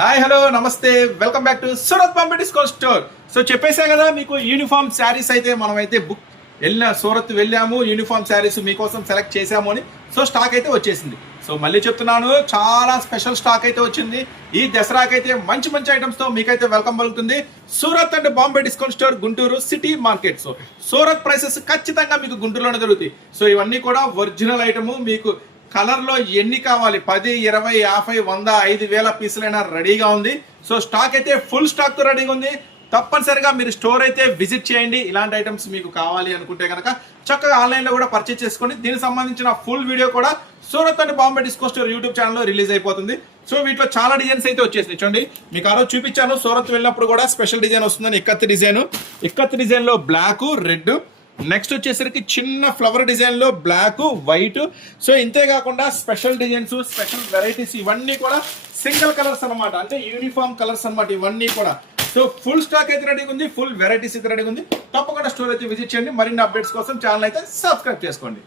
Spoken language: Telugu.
హాయ్ హలో నమస్తే. Welcome back to Surat Bombay discount store so చెప్పేసా కదా మీకు యూనిఫామ్ శారీస్ అయితే మనమైతే బుక్ వెళ్ళిన సూరత్ వెళ్ళాము యూనిఫామ్ శారీస్ మీకోసం సెలెక్ట్ చేసాము అని. సో స్టాక్ అయితే వచ్చేసింది. సో మళ్ళీ చెప్తున్నాను చాలా స్పెషల్ స్టాక్ అయితే వచ్చింది. ఈ దసరాకైతే మంచి మంచి ఐటమ్స్తో మీకైతే వెల్కమ్ పలుకుతుంది. Surat and Bombay discount store Guntur city market so Surat prices ఖచ్చితంగా మీకు గుంటూరులోనే దొరుకుతాయి. సో ఇవన్నీ కూడా ఒరిజినల్ ఐటమ్ మీకు కలర్లో ఎన్ని కావాలి? పది ఇరవై యాభై వంద ఐదు వేల పీసులైనా రెడీగా ఉంది. సో స్టాక్ అయితే ఫుల్ స్టాక్తో రెడీగా ఉంది. తప్పనిసరిగా మీరు స్టోర్ అయితే విజిట్ చేయండి. ఇలాంటి ఐటమ్స్ మీకు కావాలి అనుకుంటే కనుక చక్కగా ఆన్లైన్లో కూడా పర్చేస్ చేసుకోండి దీనికి సంబంధించిన ఫుల్ వీడియో కూడా Surat and Bombay discount store YouTube ఛానల్లో రిలీజ్ అయిపోతుంది. సో వీటిలో చాలా డిజైన్స్ అయితే వచ్చేసినాయి. చూడండి మీకు ఆ రోజు చూపించాను. సూరత్ వెళ్ళినప్పుడు కూడా స్పెషల్ డిజైన్ వస్తుందని ఇక్కత్ డిజైన్. ఇక్కత్ డిజైన్లో బ్లాక్ రెడ్ నెక్స్ట్ వచ్చేసరికి చిన్న ఫ్లవర్ డిజైన్లో బ్లాక్ వైట్ సో ఇంతే కాకుండా స్పెషల్ డిజైన్స్ స్పెషల్ వెరైటీస్ ఇవన్నీ కూడా సింగిల్ కలర్స్ అన్నమాట. అంటే యూనిఫామ్ కలర్స్ అన్నమాట ఇవన్నీ కూడా. సో ఫుల్ స్టాక్ అయితే రెడీగా ఉంది ఫుల్ వెరైటీస్ అయితే రెడీగా ఉంది. తప్పకుండా స్టోర్ అయితే విజిట్ చేయండి. మరిన్ని అప్డేట్స్ కోసం ఛానల్ అయితే సబ్స్క్రైబ్ చేసుకోండి.